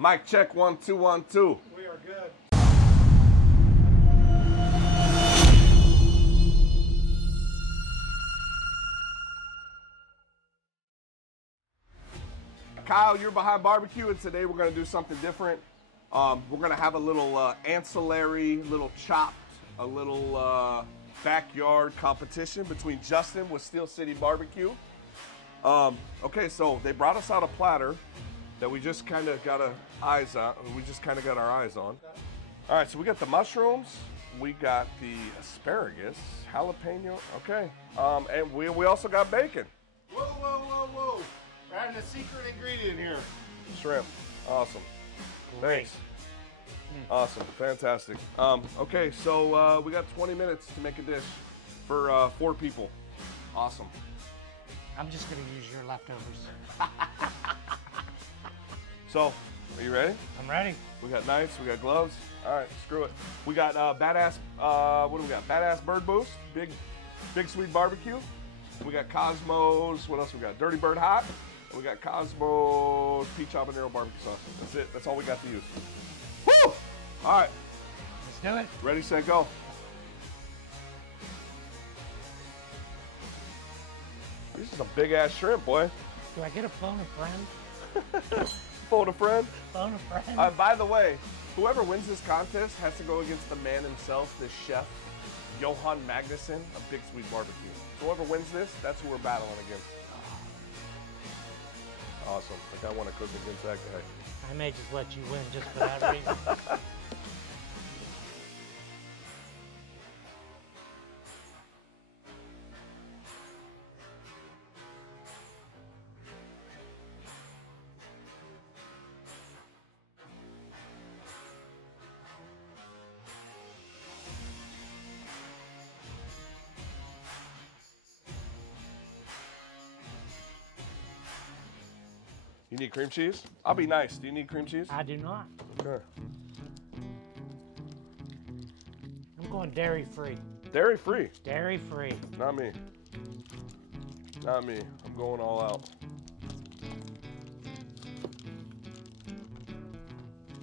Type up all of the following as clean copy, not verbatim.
Mic check, 1 2 1 2. We are good. Kyle, you're behind barbecue, and today we're gonna do something different. We're gonna have a little ancillary, little chopped, a little backyard competition between Justin with Steel City Barbecue. Okay, so they brought us out a platter that we just kind of got our eyes on. All right, so we got the mushrooms, we got the asparagus, jalapeno. Okay, and we also got bacon. Whoa, whoa, whoa, whoa. We're adding a secret ingredient here. Shrimp. Awesome. Thanks. Awesome. Fantastic. Okay, so we got 20 minutes to make a dish for 4 people. Awesome. I'm just going to use your leftovers. So, are you ready? I'm ready. We got knives, we got gloves. All right, screw it. We got badass, what do we got? Badass Bird Boost, big sweet barbecue. We got Cosmos, what else we got? Dirty Bird Hot. We got Cosmos peach habanero barbecue sauce. That's it, that's all we got to use. Woo! All right. Let's do it. Ready, set, go. This is a big ass shrimp, boy. Do I get a phone a friend? Phone a friend? Phone a friend? By the way, whoever wins this contest has to go against the man himself, this chef, Johan Magnuson of Big Sweet Barbecue. So whoever wins this, that's who we're battling against. Awesome. Like I want to cook against that guy. I may just let you win just for that reason. You need cream cheese? I'll be nice. Do you need cream cheese? I do not. Okay. I'm going dairy free. Dairy free? Dairy free. Not me. Not me. I'm going all out.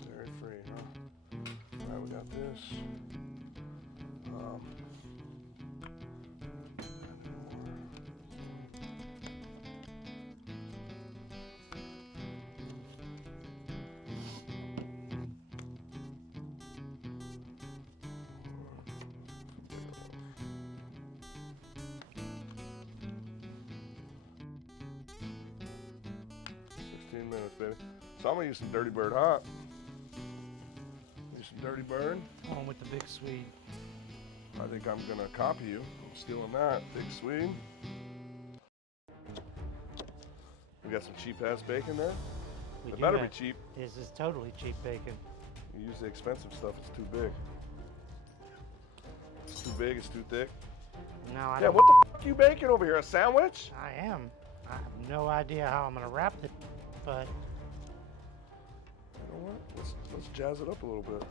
Dairy free, huh? All right, we got this. 16 minutes, baby. So I'm gonna use some Dirty Bird Hot. Use some Dirty Bird. On with the big sweet. I think I'm gonna copy you. I'm stealing that. Big Swede. We got some cheap ass bacon there. It better be cheap. This is totally cheap bacon. You use the expensive stuff, it's too big. It's too big, it's too thick. No, I Yeah, don't. what the f you baking over here? A sandwich? I am. I have no idea how I'm going to wrap it, but You know what? Let's jazz it up a little bit.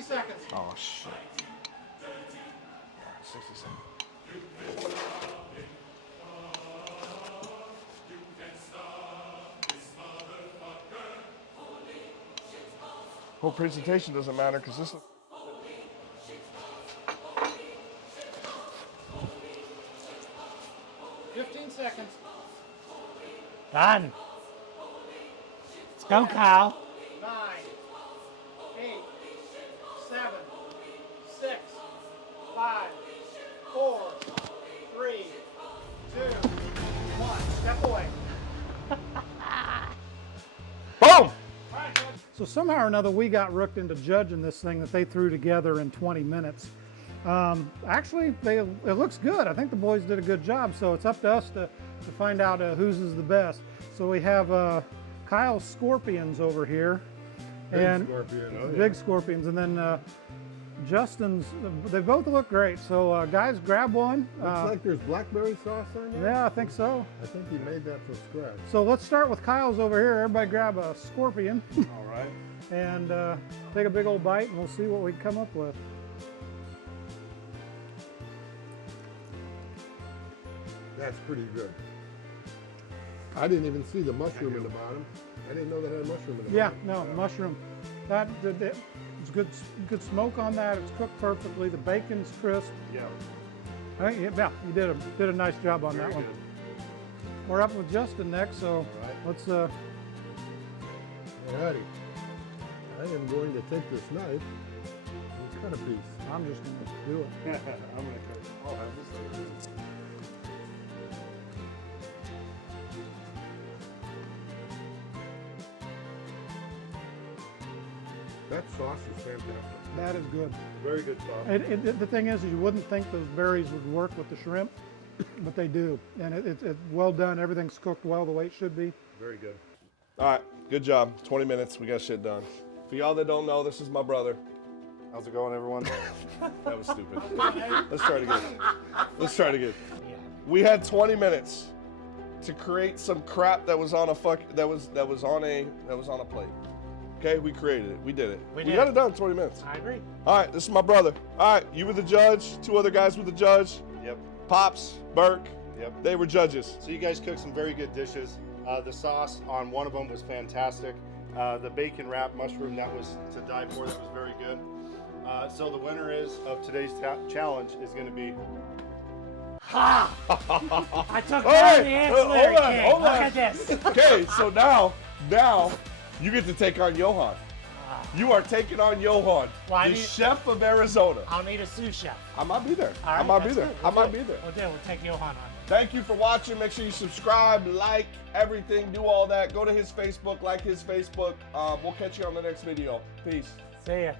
Seconds. Oh shit. 60 seconds. Whole presentation doesn't matter because this. 15 seconds. Done. Let's go, Kyle. 9, 8, 7, 6, 5, 4, 3, 2, 1. Step away. Boom! So somehow or another, we got rooked into judging this thing that they threw together in 20 minutes. Actually, it looks good. I think the boys did a good job, so it's up to us to find out whose is the best. So we have Kyle's Scorpions over here. Big Scorpions. And then Justin's, they both look great. So guys, grab one. Looks like there's blackberry sauce on there. Yeah, I think so. I think he made that from scratch. So let's start with Kyle's over here. Everybody grab a Scorpion. All right. And take a big old bite, and we'll see what we can come up with. That's pretty good. I didn't even see the mushroom in the bottom. I didn't know they had a mushroom in the Yeah, bottom. no, mushroom. It's good smoke on that. It's cooked perfectly. The bacon's crisp. Yeah. I think, yeah, you did a nice job on that one. Good. We're up with Justin next, so let's. Alrighty. I am going to take this knife and cut a piece. I'm just gonna do it. I'm gonna cut it. I'll have this. That sauce is fantastic. That is good. Very good sauce. The thing is, you wouldn't think those berries would work with the shrimp, but they do. And it's well done. Everything's cooked well the way it should be. Very good. All right, good job. 20 minutes, we got shit done. For y'all that don't know, this is my brother. How's it going, everyone? That was stupid. Let's try it again. Let's try it again. We had 20 minutes to create some crap that was on a that was on a plate. Okay, we created it. We did it. We got it done in 20 minutes. I agree. All right, this is my brother. All right, you were the judge. 2 other guys were the judge. Yep. Pops, Burke. Yep. They were judges. So you guys cooked some very good dishes. The sauce on one of them was fantastic. The bacon wrap mushroom, that was to die for. That was very good. So the winner of today's challenge is going to be. Ha! I took All down right, the ancillary king. hold Look on. at this. Okay, so now you get to take on Johan. You are taking on Johan, Well, I the need- chef of Arizona. I'll need a sous chef. I might be there. All right, I might be that's there. good. I We'll might do be it. there. We'll take Johan on. Thank you for watching. Make sure you subscribe, like everything, do all that. Go to his Facebook, like his Facebook. We'll catch you on the next video. Peace. See ya.